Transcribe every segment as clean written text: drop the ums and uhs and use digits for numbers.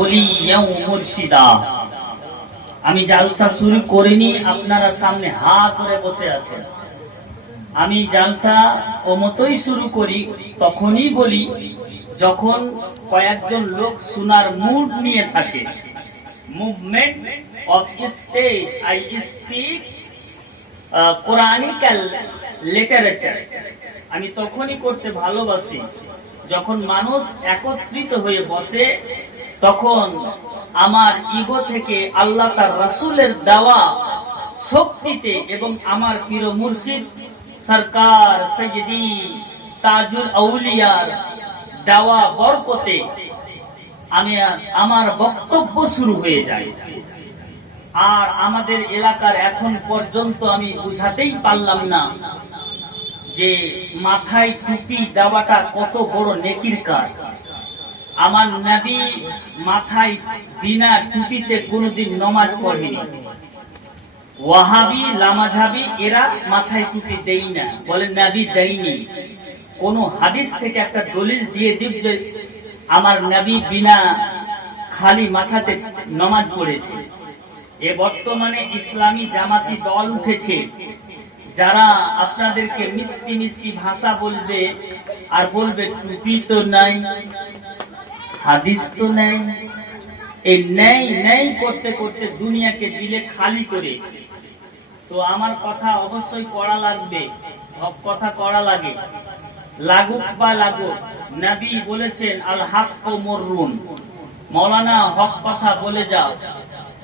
Olya ও মুর্শিদা। আমি জালসা শুরু করিনি, আপনারা সামনে হা করে বসে আছেন। আমি জালসা ও মতোই শুরু করি, তখনই বলি যখন কয়েকজন লোক শোনার মুড নিয়ে থাকে। Movement of stage, I speak Quranical literature. আমি তখনই করতে ভালোবাসি যখন মানুষ একত্রিত হয়ে বসে, তখন আমার ইগো থেকে আল্লাহ তার রাসূলের দেওয়া শক্তিতে এবং আমার প্রিয় মুর্শিদ সরকার সৈয়দি তাজুল আউলিয়ার দেওয়া বরকতে আমি আমার বক্তব্য শুরু হয়ে যায়। আর আমাদের এলাকার এখন পর্যন্ত আমি বুঝাতেই পারলাম না যে মাথায় টুপি দেওয়াটা কত বড় নেকির কাজ। আমার নবী মাথায় বিনা টুপিতে কোনোদিন নামাজ পড়েনি। ওয়াহাবি লামাঝাবি এরা মাথায় টুপি দেই না, বলে নবী দেয়নি। কোন হাদিস থেকে একটা দলিল দিয়ে দিব যে আমার নবী বিনা খালি মাথাতে নামাজ পড়েছে। এ বর্তমানে ইসলামী জামাতি দল উঠেছে, যারা আপনাদেরকে মিষ্টি মিষ্টি ভাষা বলবে আর বলবে টুপি তো নাই, হাদিস তো নেই। এই নেই নেই করতে করতে দুনিয়াকে দিলে খালি করে। তো আমার কথা অবশ্যই করা লাগবে, হক কথা করা লাগে, লাগুক বা লাগুক। নবী বলেছেন আল হাক্কু মুররুন, মাওলানা হক কথা বলে যাও,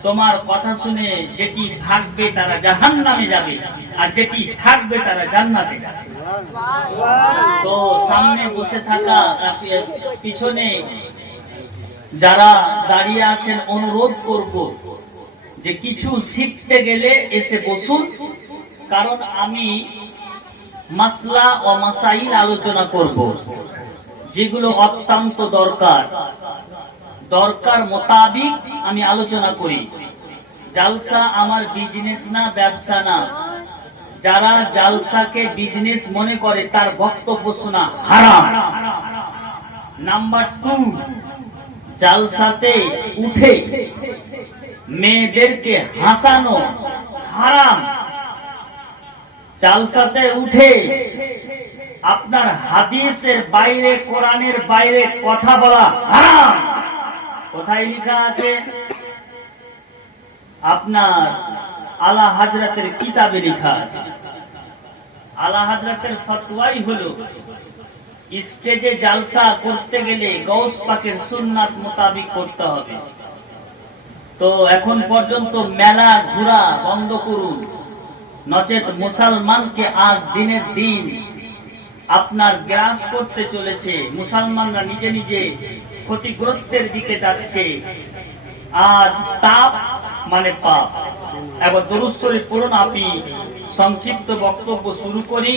তোমার কথা শুনে যেটি থাকবে তারা জাহান্নামে যাবে, আর যেটি থাকবে তারা জান্নাতে যাবে। তো সামনে বসে থাকা, পিছনে যারা দাঁড়িয়ে আছেন, অনুরোধ করব যে কিছু শিখতে গেলে এসে বসুন, কারণ আমি মাসলা ও মাসাইল আলোচনা করব, যেগুলো অত্যন্ত দরকার মোতাবিক আমি আলোচনা করি। জালসা আমার বিজনেস না, ব্যবসা না। যারা জালসাকে বিজনেস মনে করে তার বক্তব্য শোনা হারাম। নাম্বার 2, জালসাতে উঠে মেয়েদেরকে হাসানো হারাম। জালসাতে উঠে আপনার হাদিসের বাইরে, কোরআনের বাইরে কথা বলা হারাম। কোথায় লেখা আছে? আপনার আলা হাজরাতের কিতাবে লেখা আছে। আলা হাজরাতের ফতোয়াই হলো স্টেজে জালসা করতে গেলে গৌস পাকের সুন্নাত মোতাবিক করতে হবে। তো এখন পর্যন্ত মেলা ঘোরা বন্ধ করুন, নচেত মুসলমানকে আজ দিনের দিন আপনার গ্রাস করতে চলেছে। মুসলমানরা নিজে নিজে ক্ষতিগ্রস্তের দিকে যাচ্ছে। আজ তাপ মানে পাপ। এবার দরুদ শরীফ পড়ুন। আমি সংক্ষিপ্ত বক্তব্য শুরু করি।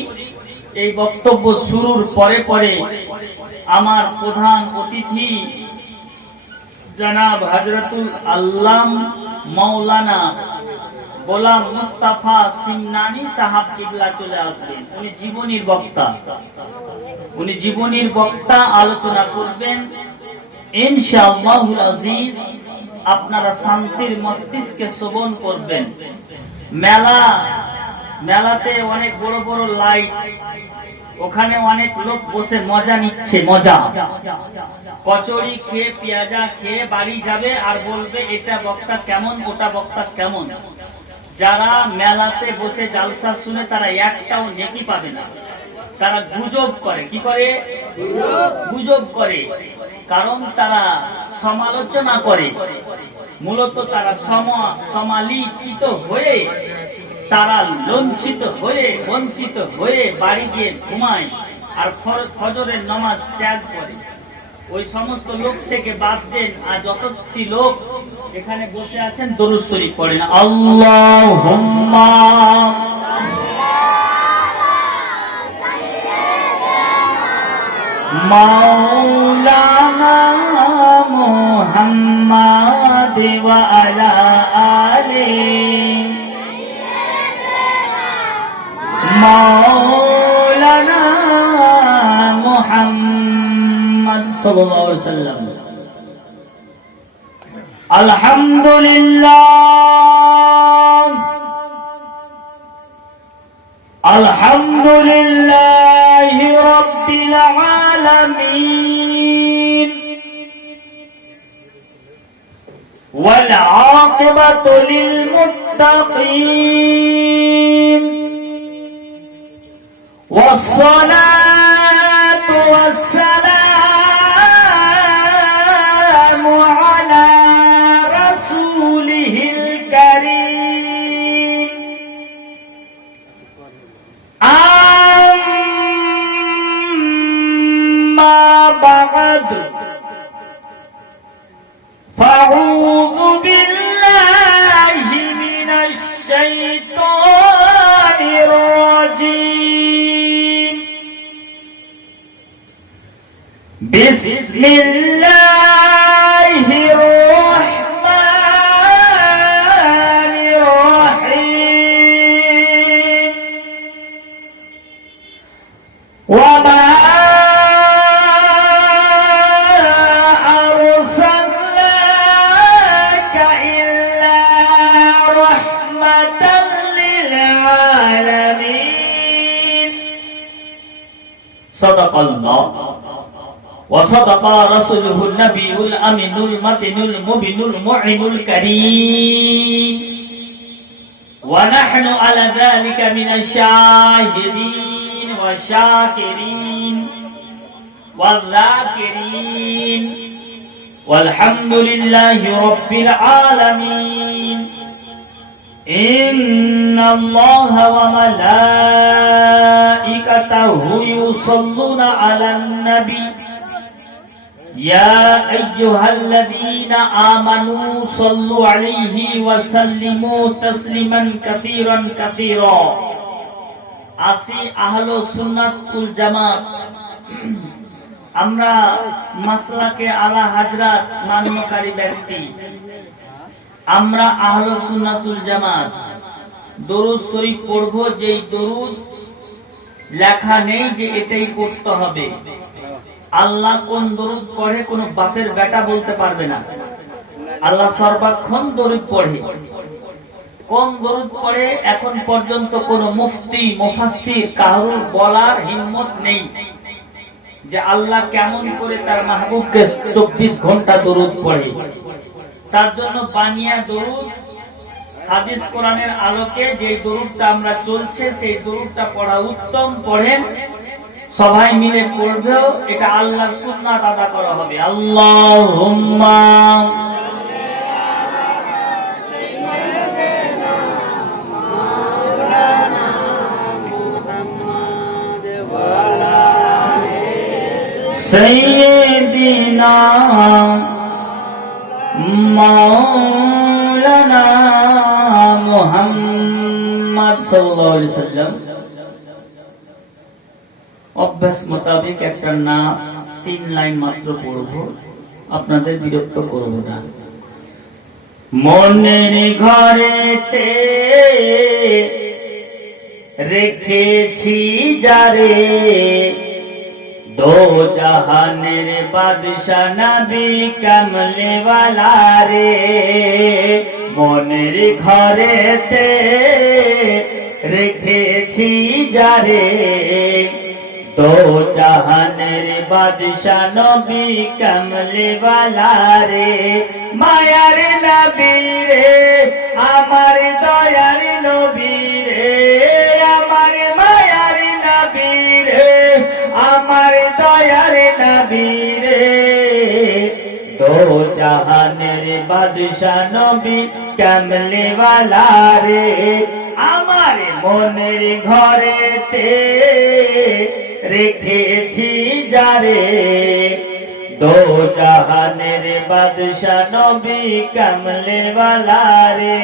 এই বক্তব্য শুরুর পরে পরে আমার প্রধান অতিথি জনাব হযরতুল আল্লাম মাওলানা গোলাম মুস্তাফা সিমনানি সাহাব কিবলা চলে আসবেন। উনি জীবনীর বক্তা আলোচনা করবেন ইনশাআল্লাহুল আজিজ। আপনারা শান্তির মস্তিষ্কে শ্রবণ করবেন। মেলাতে অনেক বড় বড় লাইট, ওখানে অনেক লোক বসে মজা নিচ্ছে। মজা কচুরি খেয়ে পেঁয়াজা খেয়ে বাড়ি যাবে আর বলবে এটা বক্তা কেমন, ওটা বক্তা কেমন। যারা মেলাতে বসে জালসা শুনে তারা একটাও নেকি পাবে না। তারা গুজব করে। কি করে? গুজব করে। কারণ তারা সমালোচনা করে। মূলত তারা সমালোচিত হয়ে, তারা লঞ্ছিত হয়ে, বঞ্চিত হয়ে বাড়ি গিয়ে ঘুমায় আর ফজরের নামাজ ত্যাগ করে। ওই সমস্ত লোক থেকে বাদ দেন। আর যতটি লোক এখানে বসে আছেন দরুদ শরীফ পড়েন। আল্লাহুম্মা মাওলানা মুহাম্মাদ ওয়া আলা আলিহি মাওলানা মুহাম্মদ সাল্লাল্লাহু আলাইহি ওয়াসাল্লাম। আলহামদুলিল্লাহ আলহামদুলিল্লাহি রাব্বিল আলামিন ওয়াল আকিবাতু লিল মুত্তাকিন ওয়াস সালাতু ওয়াস সালামু আলা রাসূলিহিল কারীম আম্মা বা'দ ফাউযু বিল্লাহি মিনাশ শাইতানির রাজীম বিসমিল্লাহির রাহমানির রাহিম ওয়া মা আরসালনাকা ইল্লা রাহমাতাল লিল আলামিন সাদাকাল্লাহ وصدق رسوله النبي الأمين المتين المبين المعين الكريم ونحن على ذلك من الشاهدين والشاكرين والذاكرين والحمد لله رب العالمين إن الله وملائكته يصلون على النبي يا أيها الذين آمنوا صلوا عليه وسلموا تسليما كثيرا كثيرا আসি আহলে সুন্নাত ওয়াল জামাত আমরা মাসলাকে আলা হযরত মান্যকারী ব্যক্তি আমরা আহলে সুন্নাত ওয়াল জামাত দরুদ শরীফ পড়ব যেই দরুদ লেখা নেই যে এটাই পড়তে হবে আল্লাহ কোন দরুদ পড়ে কোন বাপের বেটা বলতে পারবে না আল্লাহ সর্বক্ষণ দরুদ পড়ে কোন দরুদ পড়ে এখন পর্যন্ত কোন মুফতি মুফাসসির কারুর বলার হিম্মত নেই যে আল্লাহ কেমন করে তার মাহবুবকে 24 ঘন্টা দরুদ পড়ে তার জন্য বানিয়া দরুদ হাদিস কোরআনের আলোকে যে দরুদটা আমরা চলছে সেই দরুদটা পড়া উত্তম পড়েন সবাই মিলে পড়বেও এটা আল্লাহর সুন্নাত আদা করা হবে আল্লাহুম্মা সাইয়্যিদিনা মাওলানা মুহাম্মদ সাল্লাল্লাহু আলাইহি ওয়াসাল্লাম অভ্যাস মোতাবেক একটা না 3 লাইন মাত্র পড়ব আপনাদের বিরক্ত করব না মনের ঘরেতে রেখেছি যারে দো জাহানের বাদশা নবী কমলে ওয়ালা রে মনের ঘরেতে রেখেছি যারে दो जहानेर बादशाह नबी कमले वाला रे मायार नबी रे आमार दयार नबी रे आमार मायार नबी रे आमार दयार नबी रे दो जहानेर बादशाह नबी कमले वाला रे आमार मोनेर घरेते রেখেছি যারে দো জাহানের বাদশা নবী কমলে ওয়ালা রে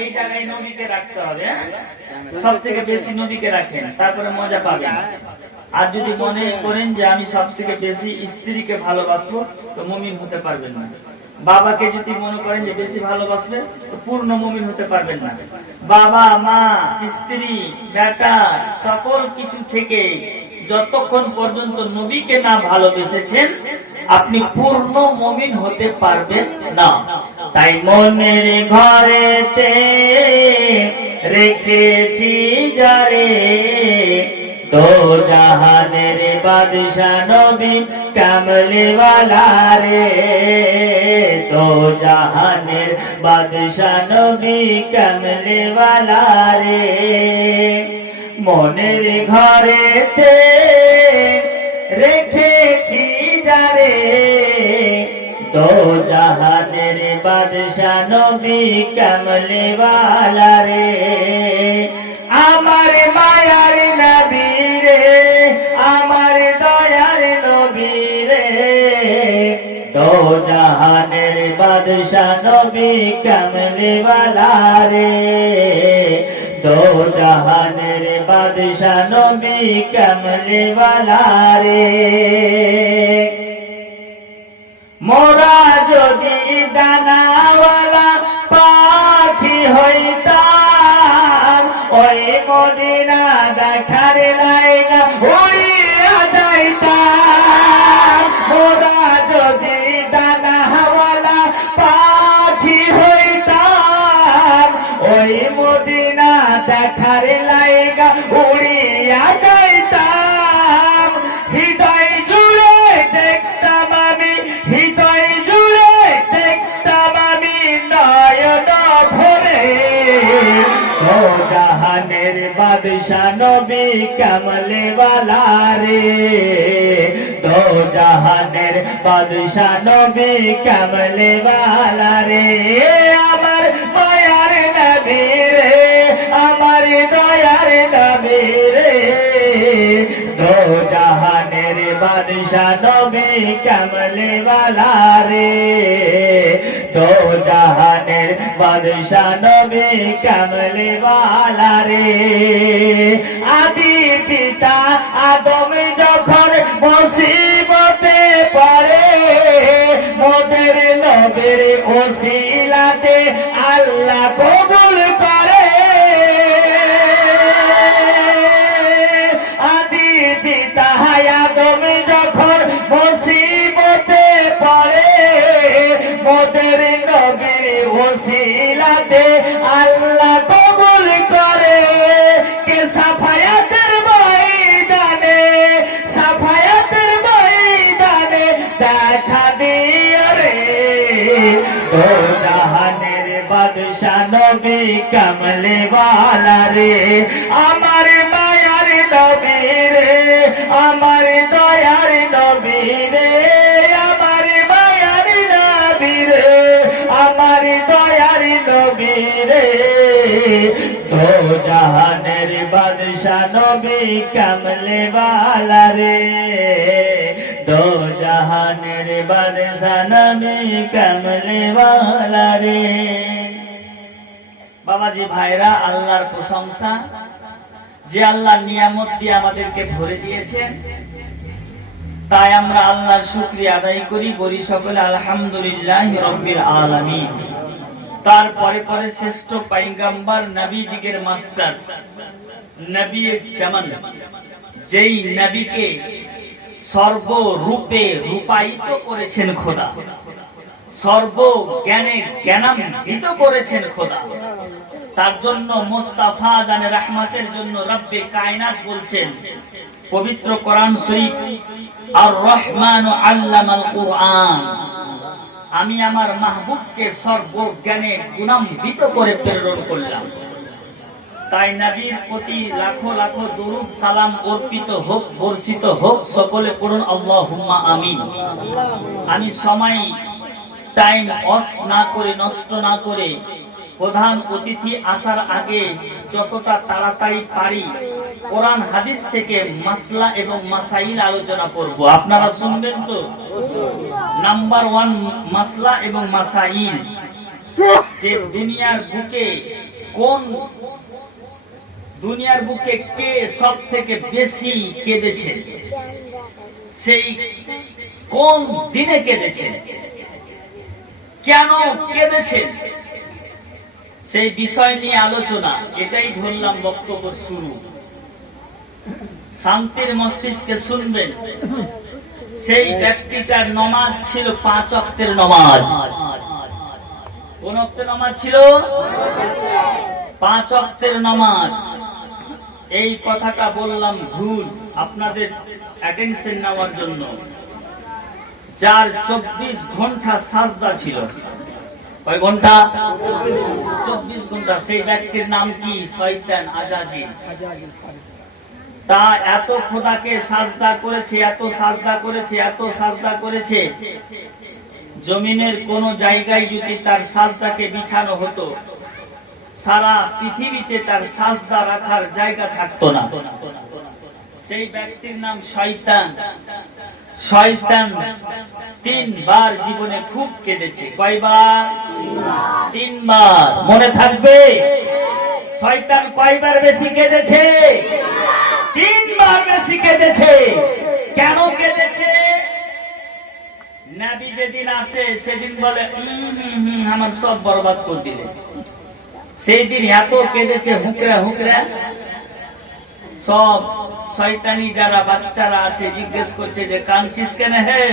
এই জায়গায় নবীকে রাখতে হবে সবথেকে বেশি নবীকে রাখেন তারপরে মজা পাবেন আর যদি মনে করেন যে আমি সবথেকে বেশি স্ত্রীকে ভালোবাসবো তো মুমিন হতে পারবেন না বাবাকে যদি মনে করেন যে বেশি ভালোবাসবে তো পূর্ণ মুমিন হতে পারবেন না বাবা মা স্ত্রী বেটা সকল কিছু থেকে যতক্ষণ পর্যন্ত নবীকে না ভালোবেসেছেন আপনি পূর্ণ মুমিন হতে পারবেন না। তাই মনের ঘরেতে রেখেছি যারে, দো জাহানের বাদশা নবী কামলিওয়ালা রে, দো জাহানের বাদশা নবী কামলিওয়ালা রে। মনের ঘরেতে রেখেছি যারে, দো জাহানের বাদশা নবী কামলিওয়ালা রে। আমার মায়ার নবী রে, আমার দয়ার নবী রে, দো জাহানের বাদশা নবী কামলিওয়ালা রে, দো জাহানের বাদশা নবী কামলিওয়ালা রে। মোরা যদি ডানাওয়ালা পাখি হইতাম, ওই মদিনা দেখার লাইগা উড়িয়া যাইতাম। মোরা যদি ডানাওয়ালা পাখি হইতাম, ওই মদিনা দেখার লাইগা উড়িয়া যাইতাম। হৃদয় জুড়ে দেখতাম আমি, হৃদয় জুড়ে দেখতাম আমি নয়ন ভরে, দো জাহানের বাদশা নবী কামলিওয়ালা রে, দো জাহানের বাদশা নবী কামলিওয়ালা রে। আমার মায়ার নবী রে, আমার দয়ার নবী রে, দো জাহানের বাদশা নবী কামলিওয়ালা রে, দো জাহানের বাদশা নবী কামলিওয়ালা রে। আদি পিতা আদম যখন মুসিবতে পড়ে, মোদের নবীর ওসিলাতে আল্লাহ কবুল করে। আদি পিতা আদম যখন মুসিবতে পড়ে, মোদের নবীর ওসিলাতে আল্লাহ কবুল করে। কে সাফায়াতের ময়দানে, সাফায়াতের ময়দানে দেখা দিয়ে রে, দো জাহানের বাদশা নবী কামলিওয়ালা রে। আমার মায়ার নবী রে, আমার দয়ার নবী রে, আমার মায়ার নবী রে, আমার দয়ার নবী রে, দো জাহানের বাদশা নবী কামলিওয়ালা রে, দো জাহানের বাদশা নবী কামলিওয়ালা রে। বাবাজি ভাইরা, আল্লাহর প্রশংসা যে আল্লাহ নিয়ামত দিয়ে আমাদেরকে ভরে দিয়েছেন, তাই আমরা আল্লাহর শুকরিয়া আদায় করি, বলি সকলে আলহামদুলিল্লাহি রাব্বিল আলামিন। তারপরে পরে শ্রেষ্ঠ পয়গম্বর নবী দিগের মাস্টার নবী জামান, যেই নবীকে সর্বরূপে রূপায়িত করেছেন খোদা, সর্ব জ্ঞানে জ্ঞানান্বিত করেছেন খোদা, তার জন্য মুস্তাফা জানে রহমতের জন্য রব্বে কায়নাত বলছেন পবিত্র কোরআন শরীফ, আর রহমান আল্লামাল কুরআন, আমি আমার মাহবুবকে সর্বজ্ঞানে গুণান্বিত করে প্রেরণ করলাম। তাই নবীর প্রতি লাখো লাখো দরুদ সালাম অর্পিত হোক, বর্ষিত হোক, সকলে পড়ুন আল্লাহুম্মা আমিন। আমি সময় টাইম না করে, নষ্ট না করে, প্রধান অতিথি আসার আগে যতটা তাড়াতাড়ি পারি কোরআন হাদিস থেকে মাসলা এবং মাসাইল আলোচনা করব। আপনারা শুনবেন তো? নাম্বার 1 মাসলা এবং মাসাইল, যে দুনিয়ার বুকে কে সব থেকে বেশি কেঁদেছে, সেই কোন দিনে কেঁদেছে, কেন কেঁদেছে, সেই বিষয় নিয়ে আলোচনা। এটাই ধরলাম বক্তব্য শুরু। শান্তির মস্তিষ্কে শুনবেন। সেই ব্যক্তিটার নামাজ ছিল 5 ওয়াক্তের নামাজ। কোন ওয়াক্তের নামাজ ছিল? 5 ওয়াক্তের নামাজ। এই কথাটা বললাম ভুল, আপনাদের অ্যাটেনশন নেওয়ার জন্য। যার 24 ঘন্টা সাজদা ছিল। কয় ঘন্টা? 24 ঘন্টা। সেই ব্যক্তির নাম কি? শয়তান আজাজিল। তা এত খোদাকে সাজদা করেছে, এত সাজদা করেছে, এত সাজদা করেছে, জমিনের কোন জায়গায় যদি তার সাজদাকে বিছানো হতো, সারা পৃথিবীতে তার সাজদা রাখার জায়গা থাকতো না। সেই ব্যক্তির নাম শয়তান। শয়তান 3 বার জীবনে খুব কেঁদেছে। কয়বার? 3 বার। মনে থাকবে? শয়তান কয়বার বেশি কেঁদেছে? 3 বার বেশি কেঁদেছে। কেন কেঁদেছে? নবী যেদিন আসে সেদিন বলে আমার সব বরবাদ করে দিলে। সেই দিন এত কেঁদেছে, হুকরা হুকরা। সব শয়তানি যারা বাচ্চারা আছে জিজ্ঞেস করছে যে কাঁদছিস কেন হে?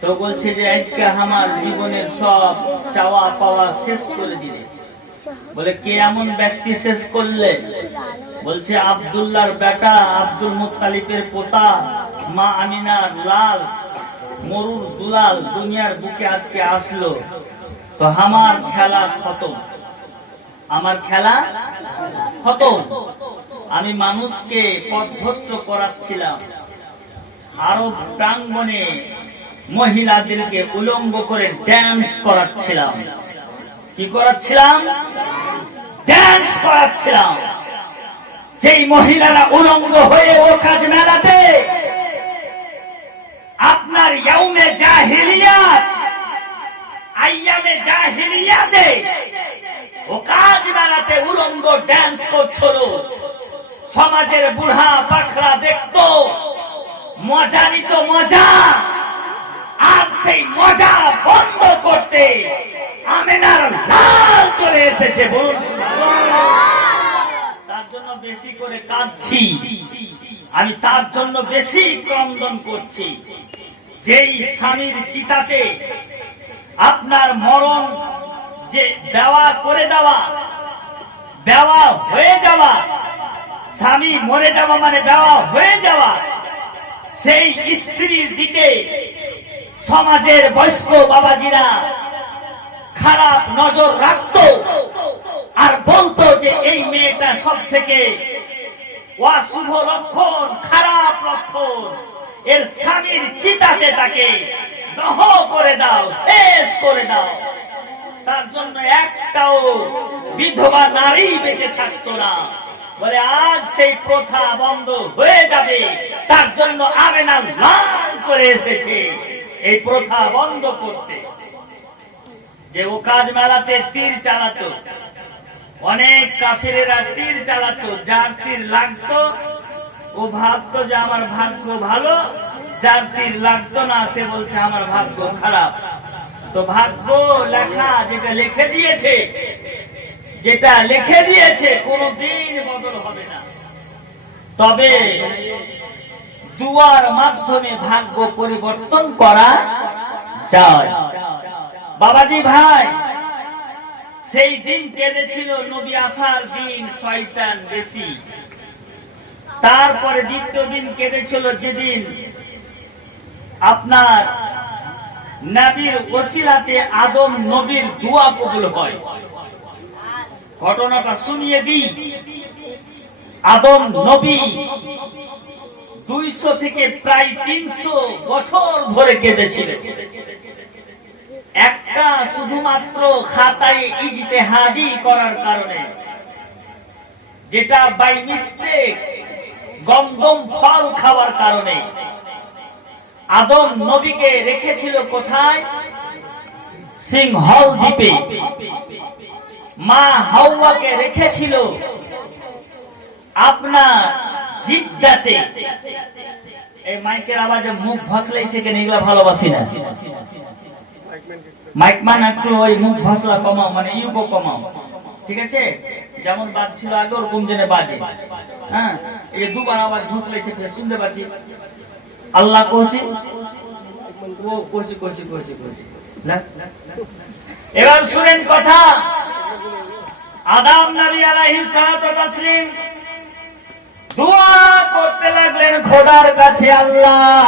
তো বলছে যে আজকে আমার জীবনের সব চাওয়া পাওয়া শেষ করে দিলে। বলে কে এমন ব্যক্তি শেষ করলে? বলছে আব্দুল্লাহর বেটা, আব্দুল মুত্তালিবের পোতা, মা আমিনার লাল, মরুর দুলাল দুনিয়ার বুকে আজকে আসলো। তো আমার খেলা খতম, আমার খেলা খতম। আমি মানুষকে পথভ্রষ্ট করাচ্ছিলাম, আরব প্রাঙ্গণে মহিলাদেরকে উলঙ্গ করে ড্যান্স করাচ্ছিলাম। কি করাচ্ছিলাম? ড্যান্স করাচ্ছিলাম। যেই মহিলারা উলঙ্গ হয়ে ও কাজ মেলাতে আপনার ইয়াউমে জাহিলিয়াত, আইয়ামে জাহিলিয়াতে ও কাজ মেলাতে উলঙ্গ ড্যান্স করছিল, সমাজের বুড়া পাখরা দেখতো, মজা নিত, মজা। আর সেই মজা বন্ধ করতে আমিনার লাল চলে এসেছে। বলুন, তার জন্য বেশি করে কাঁদছি আমি, তার জন্য বেশি ক্রন্দন করছি। যেই স্বামীর চিতাতে আপনার মরণ যে দেওয়া করে দেওয়া, দেওয়া হয়ে যাওয়া, স্বামী মরে যাওয়া মানে দেওয়া হয়ে যাওয়া, সেই স্ত্রীর দিকে সমাজের বয়স্ক বাবাজিরা খারাপ নজর রাখতো আর বলতো যে এই মেয়েটা সব থেকে অশুভ লক্ষণ, খারাপ লক্ষণ। এর স্বামীর চিতাতে তাকে দহ করে দাও, শেষ করে দাও। তার জন্য একটাও বিধবা নারী বেঁচে থাকতো না। বলে আজ সেই প্রথা বন্ধ হয়ে যাবে, তার জন্য আমিনা লাল চলে এসেছে এই প্রথা বন্ধ করতে। যে ও কাজ মেলাতে তীর চালাতো, অনেক কাফিরেরা তীর চালাতো, যার তীর লাগতো ও ভাবতো যে আমার ভাগ্য ভালো, যার তীর লাগতো না সে বলছে আমার ভাগ্য খারাপ। তো ভাগ্য লেখা যেটা লিখে দিয়েছে, যেটা লিখে দিয়েছে কোনদিন বদল হবে না। তবে দুয়ার মাধ্যমে ভাগ্য পরিবর্তন করা যায়। বাবাজি ভাই, সেই দিন কেঁদেছিল নবী আসার দিন শয়তান বেশি। তারপরে দ্বিতীয় দিন কেঁদেছিল যেদিন আপনার নবীর ওসিলাতে আদম নবীর দোয়া কবুল হয়। ঘটনাটা শুনিয়ে দিই। আদম নবী 200 থেকে প্রায় 300 বছর ধরে কেঁদেছিলেন। একটা শুধুমাত্র খাতায় ইজতেহাদি করার কারণে, যেটা বাই মিস্টেক গমগম ফল খাওয়ার কারণে আদম নবীকে রেখেছিল কোথায়? সিংহল দ্বীপে। মা হাওয়াকে রেখেছিল আপনার জিদ্দাতে। এই মাইকের আওয়াজে মুখ ভসলাইছে কেন? এগুলা ভালোবাসি না। মাইক মান একটু ওই মুখ ভসলা কমাও, মানে ইউকো কমাও, ঠিক আছে? যেমন বাজছিল আগে ওরকম যেন বাজে। হ্যাঁ, এই যে দুবার আওয়াজ ভসলাইছে শুনতে পাচ্ছি। আল্লাহ কইছে ও কইছে না। এবার শুনেন কথা, আদম নবী আলাইহিস সালাতু ওয়াস তাসলিম দোয়া করতে লাগলেন খোদার কাছে, আল্লাহ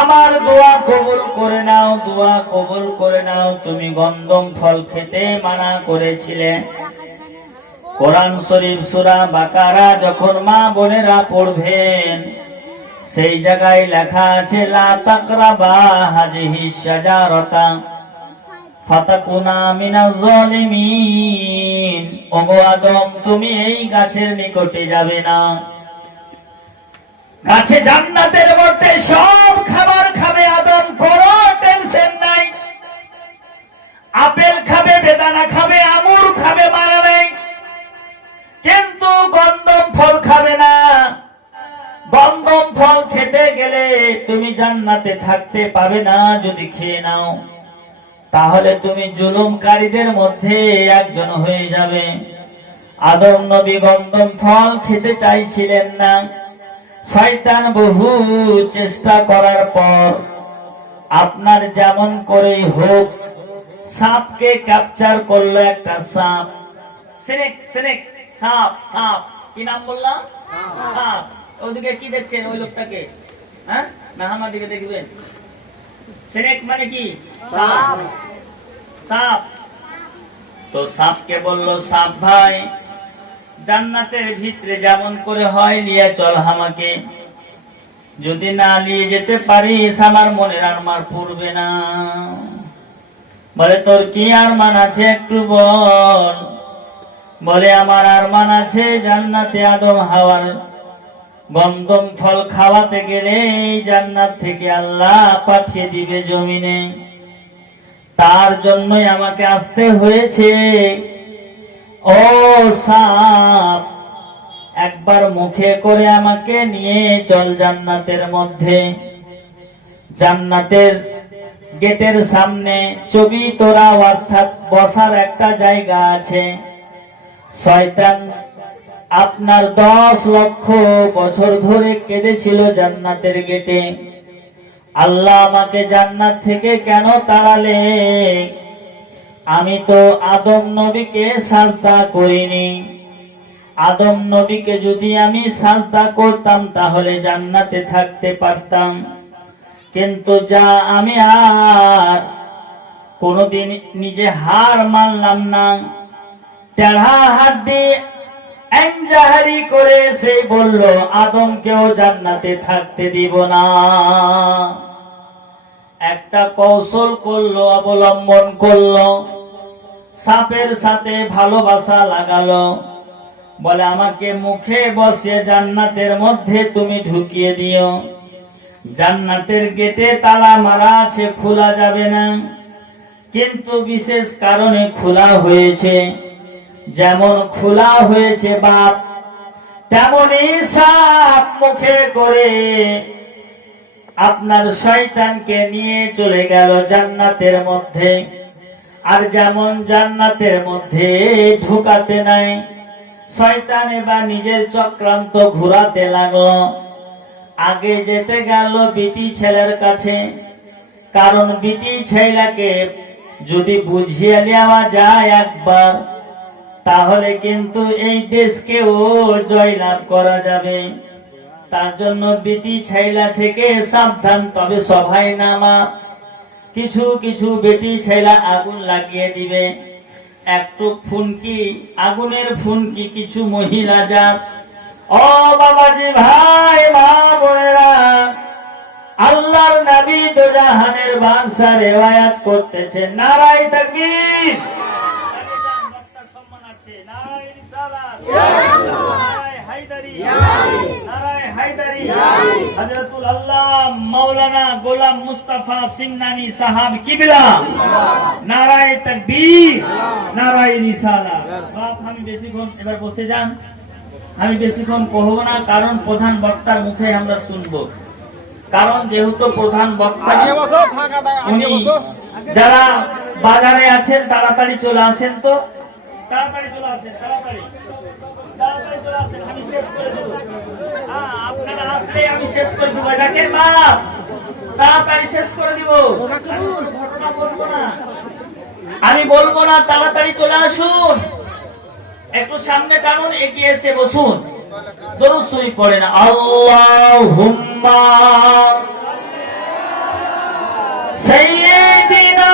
আমার দোয়া কবুল করে নাও, দোয়া কবুল করে নাও। তুমি গন্ধম ফল খেতে মানা করেছিলে। কোরআন শরীফ সূরা বাকারা যখন মা বোনেরা পড়বেন, সেই জায়গায় লেখা আছে লা তাকরাবা হাযিহিশ শাজারাতা ফাতাকুনা মিনাজ জালিমিন। ওগো আদম, তুমি এই গাছের নিকটে যাবে না। গাছে জান্নাতের মধ্যে সব খাবার খাবে আদম, কোনো টেনশন নাই। আপেল খাবে, বেদানা খাবে, আঙুর খাবে, মারা নেই, কিন্তু গন্ধম ফল খাবে না। গন্ধম ফল খেতে গেলে তুমি জান্নাতে থাকতে পাবে না। যদি খেয়ে নাও তাহলে তুমি জুলুমকারীদের মধ্যে একজন হয়ে যাবে। আদম নবী গন্ধম ফল খেতে চাইছিলেন না। শয়তান বহু চেষ্টা করার পর আপনার যেমন করেই হোক সাপকে ক্যাপচার করলো। একটা সাপ, স্নেক সাপ, সাপ কি নাম বললাম? সাপ। ওদিকে কি দেখছেন ওই লোকটাকে? হ্যাঁ না, আমার দিকে দেখবেন। স্নেক মানে কি? সাপ। সাপ। তো সাপকে বললো, সাপ ভাই জান্নাতের ভিতরে যেমন করে হয় নিয়ে চল আমাকে। যদি না নিয়ে যেতে পারিস আমার মনের আরমান পূরবে না। বলে তোর কি আরমান আছে একটু বল। বলে আমার আরমান আছে জান্নাতে আদম হাওয়ার গন্ধম ফল খাওয়াতে গেলে জান্নাত থেকে আল্লাহ পাঠিয়ে দিবে জমিনে, তার জন্যই আমাকে আসতে হয়েছে। ও সাপ, একবার মুখে করে আমাকে নিয়ে চল জান্নাতের মধ্যে। জান্নাতের গেটের সামনে ছবি তোরা অর্থাৎ বসার একটা জায়গা আছে। শয়তান আপনার 10 লক্ষ বছর ধরে কেঁদেছিল জান্নাতের গেটে, আল্লাহ আমাকে জান্নাত থেকে কেন তাড়ালে? আমি তো আদম নবীকে সাজদা করিনি। আদম নবীকে যদি আমি সাজদা করতাম তাহলে জান্নাতে থাকতে পারতাম, কিন্তু যা আমি আর কোনদিন নিজে হার মানলাম না। তেড়া হাত দিয়ে এনজাহারি করে সে বলল আদমকেও জান্নাতে থাকতে দিব না। একটা কৌশল করলো, অবলম্বন করলো, সাপের সাথে ভালোবাসা লাগালো। বলে আমাকে মুখে বসে জান্নাতের মধ্যে তুমি ঢুকিয়ে দিও। জান্নাতের গেটে তালা মারা আছে, খোলা যাবে না, কিন্তু বিশেষ কারণে খোলা হয়েছে। যেমন খোলা হয়েছে বাপ, তেমনি সাপ মুখে করে আপনার শয়তানকে নিয়ে চলে গেল জান্নাতের মধ্যে। আর যেমন জান্নাতের মধ্যে ঢুকাতে নাই, শয়তান এবার নিজের চক্রান্ত ঘুরাতে লাগলো। আগে যেতে গেল বিটি ছেলের কাছে, কারণ বিটি ছেলেকে যদি বুঝিয়ে নেওয়া যায় একবার, তাহলে কিন্তু এই দেশকেও জয়লাভ করা যাবে। তার জন্য বিটি ছেলা থেকে সাবধান। তবে সবাই নামা, কিছু কিছু বেটি ছেলা আগুন লাগিয়ে দিবে। একটু ফুনকি, আগুনের ফুনকি কিছু মহিলা যাক। ও বাবাজি ভাই মা বোনেরা, আল্লাহর নবী দোজাহানের বাদশা রিওয়ায়াত করতেছে, নারায়ে তাকবীর। হযরতুল আল্লাহ মাওলানা গোলাম মুস্তাফা সিংনানি সাহাব কিবলা, নারায়ে তাকবীর, নারায়ে রিসালাত। বাপ আমি বেশিক্ষণ এবার বসে যান, আমি বেশিক্ষণ কহব না, কারণ প্রধান বক্তার মুখে আমরা শুনবো। কারণ যেহেতু প্রধান বক্তা উনি, যারা বাজারে আছেন তাড়াতাড়ি চলে আসেন, তো তাড়াতাড়ি চলে আসেন, তাড়াতাড়ি চলে আসেন, আমি শেষ করে দেব। আপনারা আসলে আমি শেষ করে দিব। ডাকের বাপ, তাড়াতাড়ি শেষ করে দিব। ঘটনা বলবো না, আমি বলবো না, তাড়াতাড়ি চলে আসুন। একটু সামনে টানুন, এগিয়ে এসে বসুন। দরুদ শরীফ পড়েন। আল্লাহুম্মা সাইয়্যিদিনা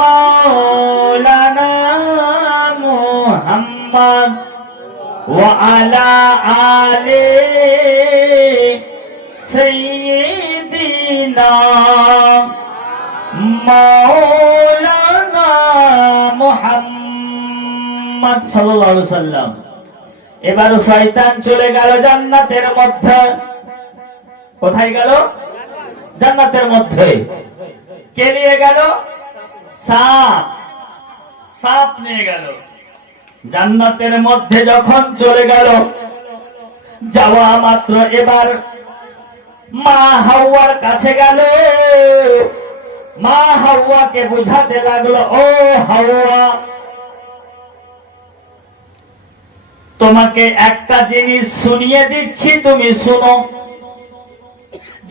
মাওলানা মুহাম্মদ ওয়া আলা আলি সাইয়্যিদিনা মাওলানা মুহাম্মদ সাল্লাল্লাহু আলাইহি সাল্লাম। এবার শয়তান চলে গেল জান্নাতের মধ্যে। কোথায় গেল? জান্নাতের মধ্যে। কে নিয়ে গেল? সাপ। সাপ নিয়ে গেল। জান্নাতের মধ্যে যখন চলে গেল, যাওয়া মাত্র এবার মা হাওয়ার কাছে গেল। মা হাওয়াকে বুঝাতে লাগলো, ও হাওয়া, তোমাকে একটা জিনিস শুনিয়ে দিচ্ছি, তুমি শুনো।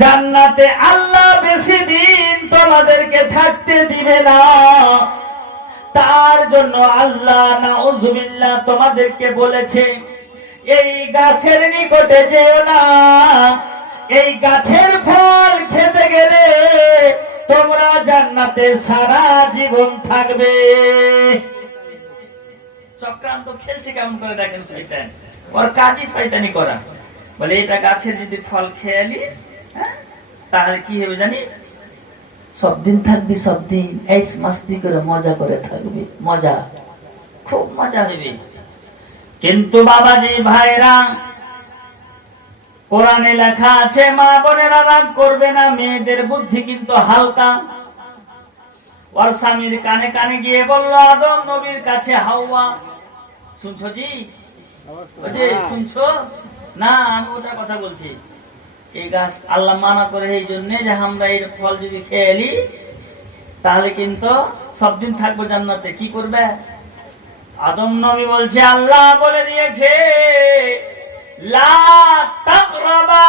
জান্নাতে আল্লাহ বেশি দিন তোমাদেরকে থাকতে দিবে না। তার জন্য আল্লাহ নাউজুবিল্লাহ তোমাদেরকে বলেছে, এই গাছের নিকটে যেও না। এই গাছের ফল খেতে গেলে তোমরা জান্নাতে সারা জীবন থাকবে। চক্রান্ত খেলছে কেমন করে দেখেন শয়তান। ওর কাজই শয়তানি করা। বলে এটা গাছের যদি ফল খেয়ে নিস, তাহলে কি হবে জানিস? সব দিন থাকবি, সব দিন এই মাস্তি করে মজা করে থাকবি, মজা, খুব মজা হবে। কিন্তু বাবাজি ভাইরা, কোরআনে লেখা আছে, মা বোনেরা রাগ করবে না, মেয়েদের বুদ্ধি কিন্তু হালকা। ওর স্বামীর কানে কানে গিয়ে বলল, আদম নবীর কাছে হাওয়া, শুনছো জি? শুনছো না? আমি ওটা কথা বলছি। এই গাছ আল্লাহ মানা করে এই জন্য যে আমরা এই ফল যদি খেয়ে এলি তাহলে কিন্তু সব দিন থাকবো জান্নাতে। কি করবে? আদম নবী বলছে, আল্লাহ বলে দিয়েছে, লা তাকরাবা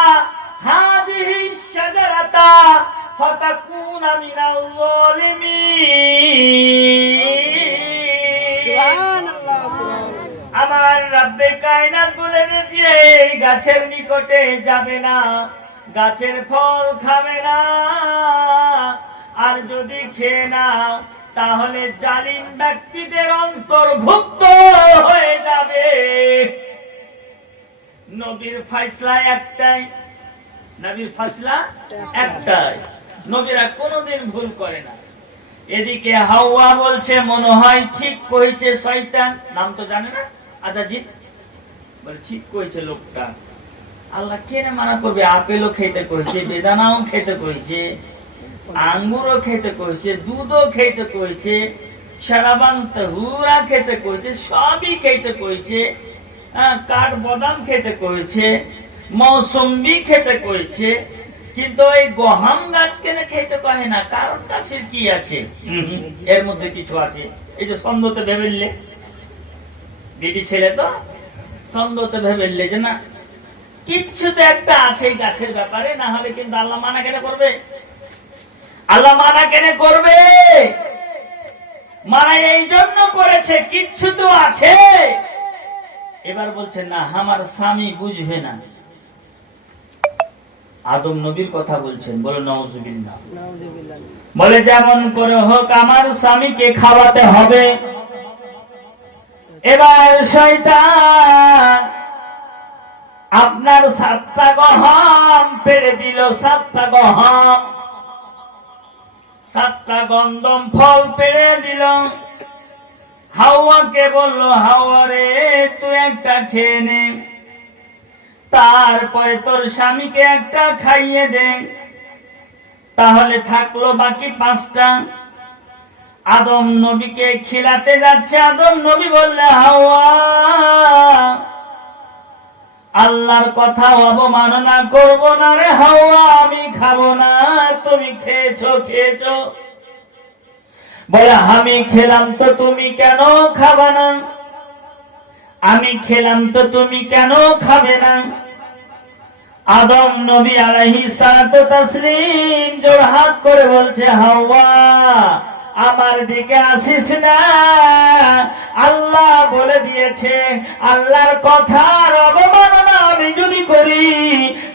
হাযিহি শাজারাতা ফাতাকুনা মিনাল যালিমিন। সুবহানাল্লাহ, সুবহানাল্লাহ। আমার রব্বে কায়নাত বলে দিয়েছে, এই গাছের নিকটে যাবে না, গাছের ফল খাবে না, আর যদি খেয়ে নাও তাহলে জালিম ব্যক্তিদের অন্তর্ভুক্ত হয়ে যাবে। নবীর ফয়সালা একটাই, নবীর ফয়সালা একটাই, নবীরা কোনোদিন ভুল করে না। এদিকে হাওয়া বলছে, মনে হয় ঠিক কইছে শয়তান, নাম তো জানে না, আজাজিদ বলে ঠিক কইছে লোকটা। আল্লাহ কেন মানা করবে? আপেলও খেতে কইছে, বেদানাও খেতে কইছে, আঙ্গুরও খেতে কইছে, দুধও খেতে কইছে, শারাবান তাহুরা খেতে কইছে, সবই খেতে কইছে, কাঠ বাদাম খেতে কইছে, মৌসুম্বি খেতে কইছে, কিন্তু এই গহম গাছ কেন খেতে কহে না? কারণটা ফির কি আছে? এর মধ্যে কিছু আছে। এই যে সন্দেহতে ভেবেলে, বেটি ছেলে তো সন্দেহতে ভেবেলে যে না কিচ্ছু তো একটা আছে এই গাছের ব্যাপারে, না হলে কিন্তু আল্লাহ মানা কেন করবে? আল্লাহ মানা কেন করবে? মানা এই জন্য করেছে, কিচ্ছু তো আছে। এবার বলছে না, আমার স্বামী বুঝবে না। আদম নবীর কথা বলছেন, বলে নাউজুবিল্লাহ। বলে যেমন করে হোক আমার স্বামীকে খাওয়াতে হবে। এবার শয়তান আপনার 7টা গহম পেড়ে দিল, 7টা গহম, 7টা গন্ধম ফল পেড়ে দিল। হাওয়াকে বলল, হাওয়া রে তুই একটা খেয়ে নে, তারপরে তোর স্বামীকে একটা খাইয়ে দে, তাহলে থাকলো বাকি 5টা। আদম নবীকে খিলাতে যাচ্ছে। আদম নবী বললে, হাওয়া আল্লাহর কথা অবমাননা করব না রে হাওয়া, আমি খাবো না, তুমি খেয়েছো খেয়েছো। বলে আমি খেলাম তো তুমি কেন খাবে না? আমি খেলাম তো তুমি কেন খাবে না? আদম নবী আলাইহিস সালাতু তাসলিম জোড়হাত করে বলছে, হাওয়া আমার দিকে আসিস না, আল্লাহ বলে দিয়েছে আল্লাহর কথার অবমাননা আমি যদি করি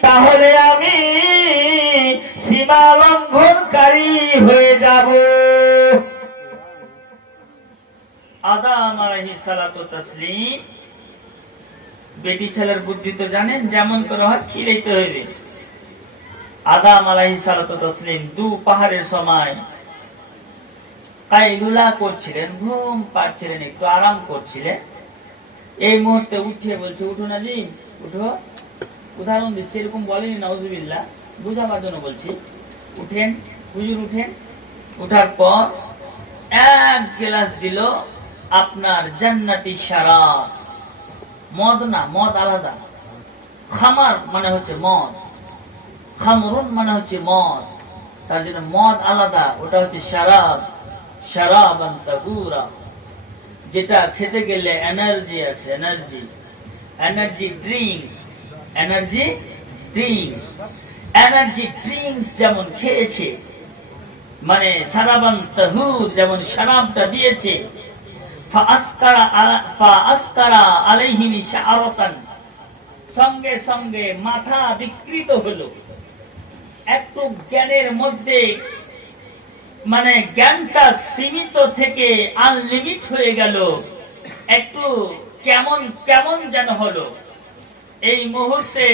তাহলে আমি সীমা লঙ্ঘনকারী হয়ে যাব। আদম আলাইহিস সালাতু তাসলিম, বেটি ছেলের বুদ্ধি তো জানেন, যেমন করে হয় খিলাইতে হইবে। আদম আলাইহিস সালাতু তাসলিম দু পাহাড়ের সময় কাইলুলা করছিলেন, ঘুম পাচ্ছিলেন, একটু আরাম করছিলেন। এই মুহূর্তে উঠিয়ে বলছে, উঠো না জি, উঠো। উদাহরণ দিচ্ছি, এরকম বলেনি, নাউজুবিল্লাহ, বুঝাবার জন্য বলছি। উঠেন হুজুর, উঠেন। উঠার পর এক গ্লাস দিল আপনার জান্নাতি শরাব। মদ না, মদ আলাদা। খামার মানে হচ্ছে মদ, খামরুন মানে হচ্ছে মদ, তার জন্য মদ আলাদা, ওটা হচ্ছে শরাব, শরাবান তাহুরা, যেটা খেতে গেলে এনার্জি আছে, energy, energy drinks, energy drinks, energy drinks যেমন খেয়েছে, মানে শরাবান তাহুর যেমন শরাবটা দিয়েছে। ফাআসকারা আলাইহিম শাআরাতান, সঙ্গে সঙ্গে মাথা বিকৃত হলো। একটু জ্ঞানের মধ্যে মানে জ্ঞানটা সীমিত থেকে আনলিমিট হয়ে গেল, একটু কেমন কেমন যেন হলো। এই মুহূর্তে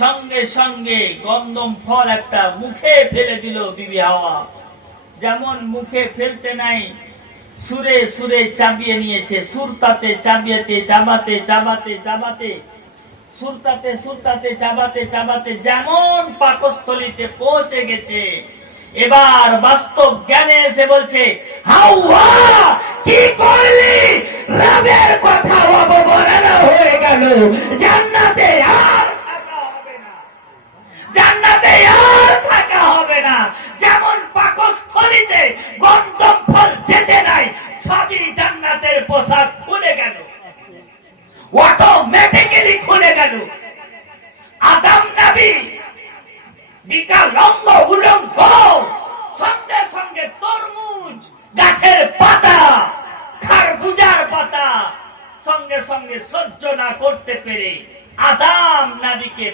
সঙ্গে সঙ্গে গন্ধম ফল একটা মুখে ফেলে দিল বিবি হাওয়া। যেমন মুখে ফেলতে নাই, সুরে সুরে চাবিয়ে নিয়েছে, সুরতাতে চাবিয়েতে চাবাতে চাবাতে চাবাতে, সুরতাতে সুরতাতে চাবাতে চাবাতে যেমন পাকস্থলীতে পৌঁছে গেছে, এবার বাস্তব জ্ঞানে এসে বলছে, হাওয়া কি করলি? রবের কথা অবমাননা হয়ে গেল, জান্নাতে আর থাকা হবে না, জান্নাতে আর থাকা হবে না। যেমন পাকস্থলীতে গন্ধম ফল যেতে নাই, সবই জান্নাতের পোশাক খুলে গেল, অটোমেটিক্যালি খুলে গেল। আদম নবী বিকলাঙ্গ উলঙ্গ, সঙ্গে সঙ্গে তরমুজ গাছের পাতা, খারবুজার পাতা সঙ্গে সঙ্গে সহ্য না করতে পেরে আদম নবীকে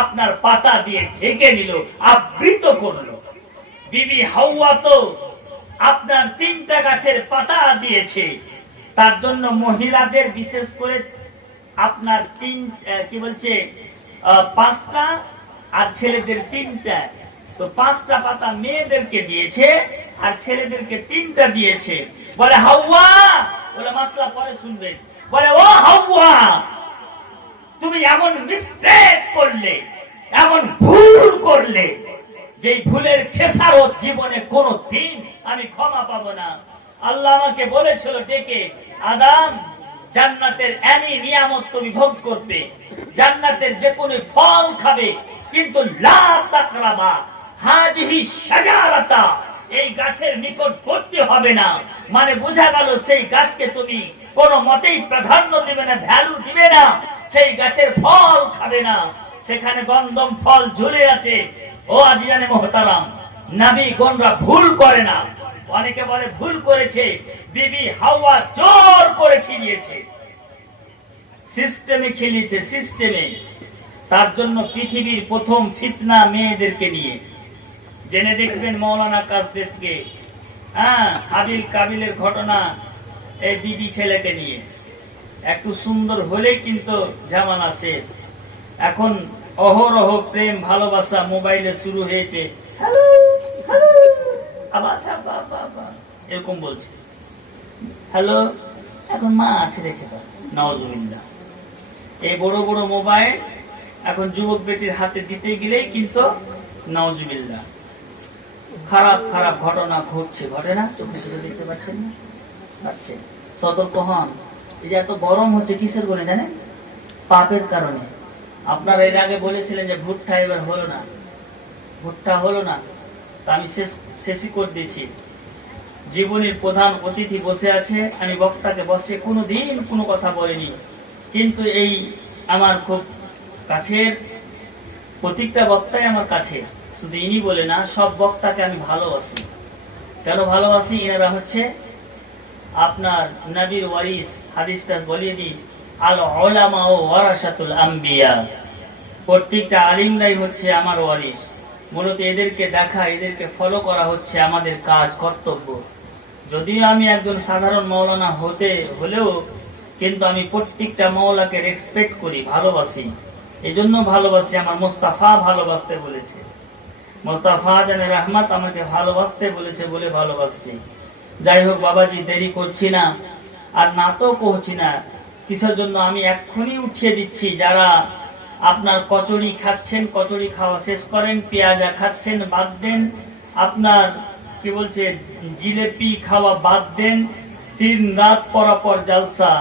আপনার পাতা দিয়ে ঢেকে নিল, আবৃত করলো। বিবি হাওয়া তো আপনার 3টা গাছের পাতা দিয়েছে, তার জন্য মহিলাদের বিশেষ করে আপনার 5টা আর ছেলেদের 3টা, তো 5টা পাতা মেয়েদেরকে দিয়েছে আর ছেলেদেরকে 3টা দিয়েছে। বলে হাওয়া, বলে মাসলা পরে শুনবে, বলে ও হাওয়া, তুমি এমন মিস্টেক করলে, এমন ভুল করলে, যে ভুলের খেসারত জীবনে কোনো দিন আমি ক্ষমা পাবো না। আল্লাহ আমাকে বলেছিল ডেকে, আদম জান্নাতের এনি নিয়ামত তুমি ভোগ করবে, জান্নাতের যে কোনো ফল খাবে, কিন্তু লা তাকরাবা হাজিহি শাজারাতা, এই গাছের নিকটবর্তী হবে না। মানে বোঝা গেল সেই গাছকে তুমি কোনো মতেই প্রাধান্য দিবে না, ভ্যালু দিবে না, সেই গাছের ফল খাবে না, সেখানে গন্ধম ফল ঝুলে আছে। ও আজিজানে মুহতারাম, নবীগণরা ভুল করে না। অনেকে বলে ভুল করেছে, বিবি হাওয়া জোর করে খিলিয়েছে, সিস্টেমে খিলিয়েছে, সিস্টেমে। তার জন্য পৃথিবীর প্রথম ফিতনা মেয়েদেরকে নিয়ে। জেনে দেখবেন মৌলানা কাসদেরকে, হাবিল কাবিলের ঘটনা, এই বিটি ছেলেকে নিয়ে। একটু সুন্দর হলে কিন্তু জামানা শেষ। এখন অহরহ প্রেম ভালোবাসা মোবাইলে শুরু হয়েছে, হ্যালো হ্যালো, আচ্ছা বাবা এরকম বলছে, হ্যালো, এখন মা আছে রেখে দাও, নাউজুবিল্লাহ। এই বড় বড় মোবাইল এখন যুবক বেটির হাতে দিতে গেলেই কিন্তু নাউজুবিল্লাহ খারাপ খারাপ ঘটনা ঘটছে। ঘটে না? চোখে চোখে দেখতে পাচ্ছেন না? পাচ্ছে। সতর্ক হন। এই যে এত গরম হচ্ছে কিসের করে জানেন? পাপের কারণে। আপনারা এর আগে বলেছিলেন যে ভুট্টা এবার হলো না, ভুট্টা হলো না, তা আমি শেষই করে দিয়েছি। জীবনের প্রধান অতিথি বসে আছে, আমি বক্তাকে বসে কোনোদিন কোনো কথা বলিনি, কিন্তু এই আমার খুব কাছের প্রত্যেকটা বক্তাই আমার কাছে, শুধু ইনি বলে না, সব বক্তাকে আমি ভালোবাসি। কেন ভালোবাসি? এনারা হচ্ছে আপনার নবীর ওয়ারিস। হাদিসটা বলিয়ে দিই, আল উলামা ওয়ারাসাতুল আম্বিয়া, প্রত্যেকটা আলিমরাই হচ্ছে আমার ওয়ারিস। মূলত এদেরকে দেখা, এদেরকে ফলো করা হচ্ছে আমাদের কাজ, কর্তব্য। যদিও আমি একজন সাধারণ মাওলানা হলেও কিন্তু আমি প্রত্যেকটা মাওলাকে রেসপেক্ট করি, ভালোবাসি। এই জন্য ভালোবাসি, আমার মোস্তাফা ভালোবাসতে বলেছে, মোস্তাফা জানে রহমত আমাকে ভালোবাসতে বলেছে বলে ভালোবাসছি। যাই হোক বাবাজি, দেরি করছি না, আর না তো করছি না। কিসের জন্য? আমি এক্ষুনি উঠিয়ে দিচ্ছি। যারা আপনার কচুরি খাচ্ছেন, কচুরি খাওয়া শেষ করেন। পেঁয়াজা খাচ্ছেন, বাদ দেন। আপনার কি বলছে, জিলেপি খাওয়া বাদ দেন। 3 রাত পরাপর জালসা।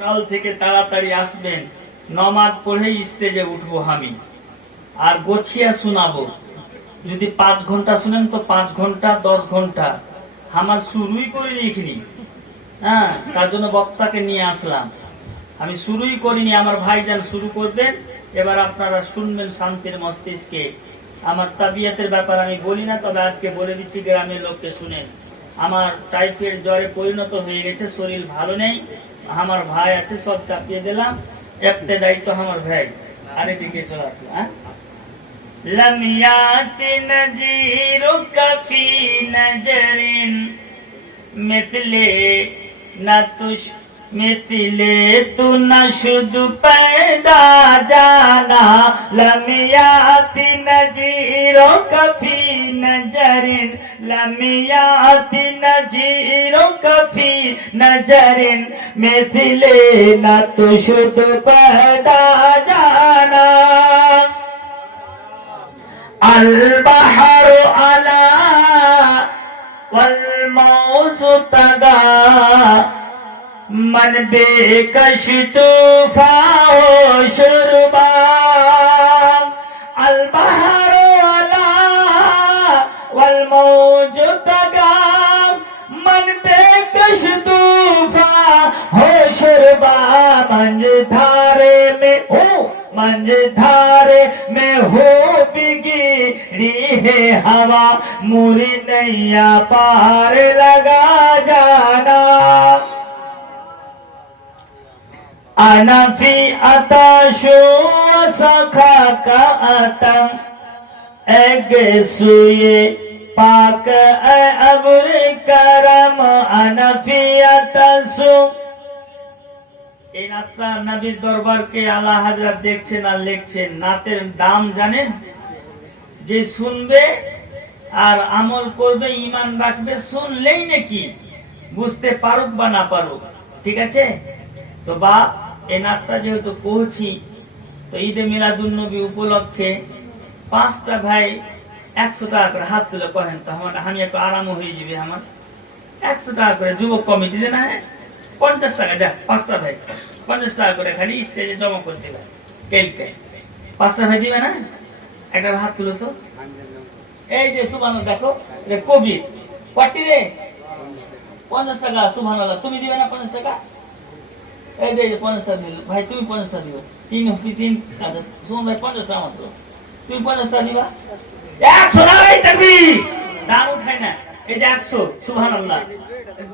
কাল থেকে তাড়াতাড়ি আসবেন। নমাজ পড়ে স্টেজে উঠবো আমি, আর গোছিয়া শোনাবো। যদি 5 ঘন্টা শুনেন তো 5 ঘন্টা, 10 ঘন্টা। আমার শুরুই করিনি এখানে, হ্যাঁ, তার জন্য বক্তাকে নিয়ে আসলাম। আমি শুরুই করিনি, আমার ভাইজান শুরু করবেন। এবার আপনারা শুনবেন শান্তির মস্তিষ্কে। আমার তাবিয়াতের ব্যাপার আমি বলি না, তবে আজকে বলে দিচ্ছি, গ্রামের লোককে শুনেন। আমার টাইফয়েড জ্বরে পরিণত হয়ে গেছে, শরীর ভালো নেই। আমার ভাই আছে, সব চাপিয়ে দিলাম। একটা দায়িত্ব আমার ভাই। আরেকদিকে চলে আসলো। হ্যাঁ, لم يأت نذيرك في نجر مثل نتش مثل تو نشد پیدا جانا لم يأت نذيرك في نجر لم يأت نذيرك في نجر مثل نتشد پیدا جانا البحر على والموج تگا من بےکش طوفان و شربا البحر على والموج تگا من بےکش طوفان ہو شربا منجھارے میں ہوں मंझधारे में हो बिगड़ी है हवा मुरी नैया पार लगा जाना अनफी अताशो सखा का अतम एग सुये पाक अब्र करम अनफी अतसु এই নাতটা নবীর দরবারকে আলা হযরত দেখছেন আর লিখছেন। নাতের দাম জানেন? যে শুনবে আর আমল করবে, ঈমান রাখবে, শুনলেই নাকি, বুঝতে পারুক বা না পারুক। ঠিক আছে? তো বাপ, এই নাতটা যেহেতু পৌঁছি, তো ঈদে মিলাদুন নবী উপলক্ষে 5টা ভাই 100 টাকা করে হাত তুলে করেন, তো আমি একটু আরাম হয়ে যাবে। আমার 100 টাকা করে যুবক কমিটি দেন, 50 টাকা, যা 5টা ভাই 50 টাকা করে খালি স্টেজে জমা করে দিবে। কেলকে 5টা ভাই দিবে না? একটা হাত তুলো তো। এই যে সুবহানাল্লাহ, দেখো রে কবি কটি রে, 50 টাকা। সুবহানাল্লাহ, তুমি দিবে না 50 টাকা? এই যে 50 টাকা দিল ভাই, তুমি 50 টাকা দিও। 3 আচ্ছা সুমন ভাই 50 টাকা মাত্র, তুমি 50 টাকা দিবা। 100 টাকা তাকবীর, দাম উঠাই না। এই যে 100, সুবহানাল্লাহ,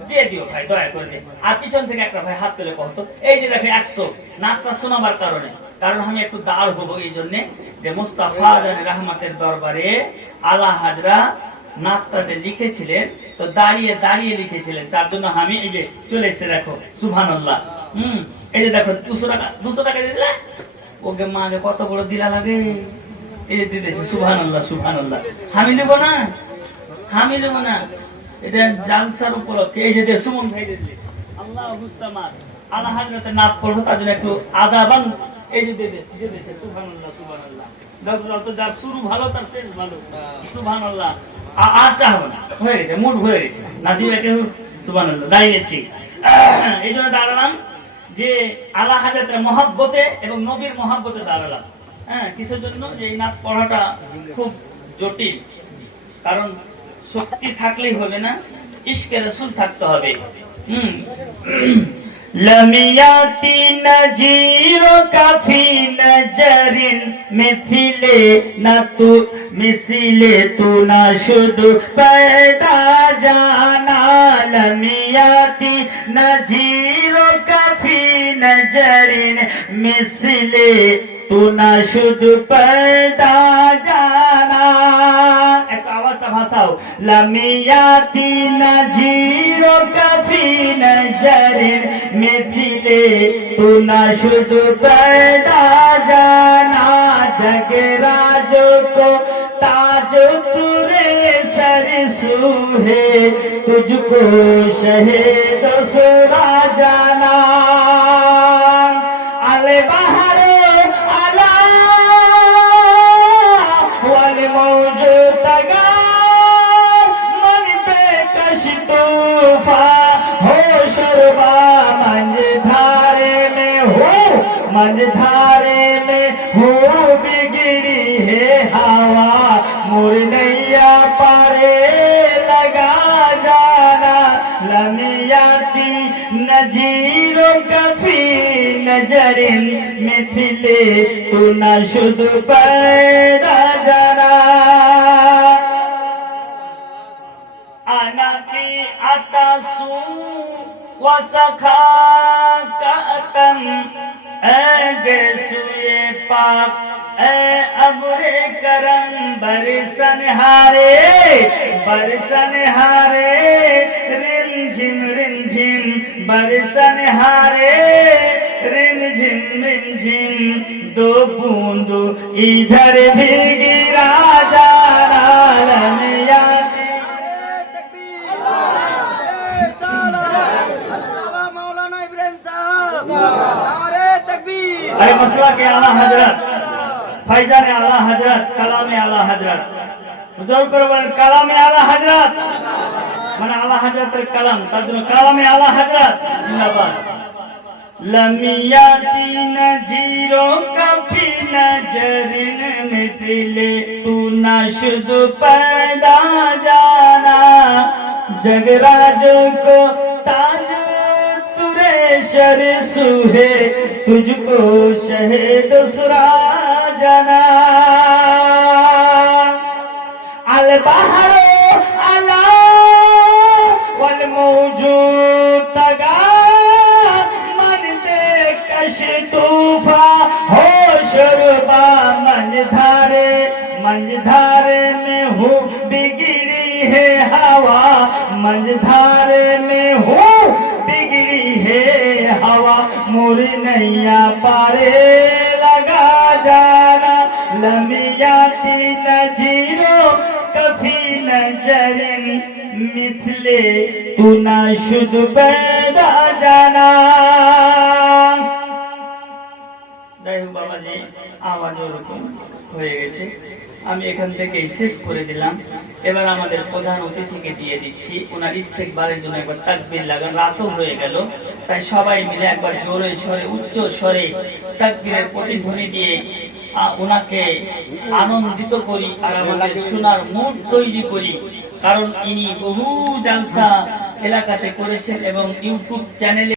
দিয়ে দিও ভাই, দয়া করে দিয়ে। আর পিছন থেকে একটা ভাই হাত তুলে কত। এই যে দেখো 100, নাতটা শোনাবার কারণে, কারণ আমি একটু দাঁড় হবো এই জন্য যে মুস্তাফা রহমতের দরবারে আলা হাজরা নাতটাতে লিখেছিলেন, তো দাঁড়িয়ে দাঁড়িয়ে লিখেছিলেন, তার জন্য আমি এই যে চলে এসে দেখো। সুবহানাল্লাহ। এই যে দেখো 200 টাকা দিলে ওকে মাকে কত বড় দিলা লাগে। এই যে দিতেছে। সুবহানাল্লাহ, সুবহানাল্লাহ। আমি নেব না, আমি নেব না, এটা জালসার উপলক্ষে। এই যে সুমন ভাই দিলে আল্লাহুস সামাদ আলা হযরতের নাম পড়বো, তার জন্য একটু আদাবান এই যে দিতেছে। সুবহানাল্লাহ, সুবহানাল্লাহ। যত যার শুরু ভালো তার শেষ ভালো। সুবহানাল্লাহ। আর চাহবো না, হয়ে গেছে, মুড হয়ে গেছে, না দিবে কেউ। সুবহানাল্লাহ, দাঁড়িয়েছি। এই জন্য দাঁড়ালাম যে আলা হযরতের মহব্বতে এবং নবীর মহব্বতে দাঁড়ালাম। হ্যাঁ, কিসের জন্য? যে এই নাত পড়াটা খুব জটিল, কারণ শক্তি থাকলেই হবে না, ইশকে রাসূল থাকতে হবে। लमियाती नजीरो काफी नजरिन मिथिले न तू मिसिले तू ना शुद्ध पैदा जाना लमियाती नजीरो काफी नजरिन मिसिले तू ना शुद्ध पैदा जाना एक आवाज़টা ভাষাও लमियाती नजीरो काफी नजरिन मिथिले तू ना शुद्ध पैदा जाना जगराज को ताज तुरे सर सुहे तुझको शहीद सुरा जाना अले बहारे अला वाले मौजू तगा मन पे कश तूफा हो शर्बा मंझधारे में हो बिगड़ी है हवा मुरनैया पारे लगा जाना लमियाती नजीरो कफी नजरिन मिथिले तू ना शुद्ध पैदा जाना अनफी अतसू वसखा कातम सुए पाक ए अबरे करम बरसन हारे रिमझिम बरसन हारे रिमझिम दो बूंद इधर भी गिरा जा अरे मसला के आला हजरत फैजान आला हजरत कलाम आला हजरत जोर করে বলেন কালাম আলা হযরত মানে আলা হযরতের কালাম তার জন্য কালাম আলা হযরত জিন্দাবাদ लमियाती नजीरो कफी नजरिन मिथिले तू ना शुद्ध पैदा जाना जगराज को ताज तुरे शर सुहे तुझको शहीद सुरा जाना अल बहरो अला वल मौजूद तगा मन पे कश तूफा हो शर्बा मंझधारे में हूँ बिगड़ी है हवा मंझधारे में हूँ बिगड़ी है हवा मुरनैया पारे लगा जाना लमियाती नजीरो कफी नजरिन मिथिले तू ना शुद्ध पैदा जाना বাবাজি আওয়াজ ওরকম হয়ে গেছে আমি এখান থেকে শেষ করে দিলাম এবার আমাদের প্রধান অতিথিকে দিয়ে দিচ্ছি ওনার ইস্তেকবারের জন্য একবার তাকবীর লাগান রাতও হয়ে গেল তাই সবাই মিলে একবার জোরে স্বরে উচ্চ স্বরে তাকবীরের প্রতিধ্বনি দিয়ে ওনাকে আনন্দিত করি আর আমাদের শোনার মুড তৈরি করি কারণ ইনি বহু জালসা এলাকাতে করেছেন এবং ইউটিউব চ্যানেলে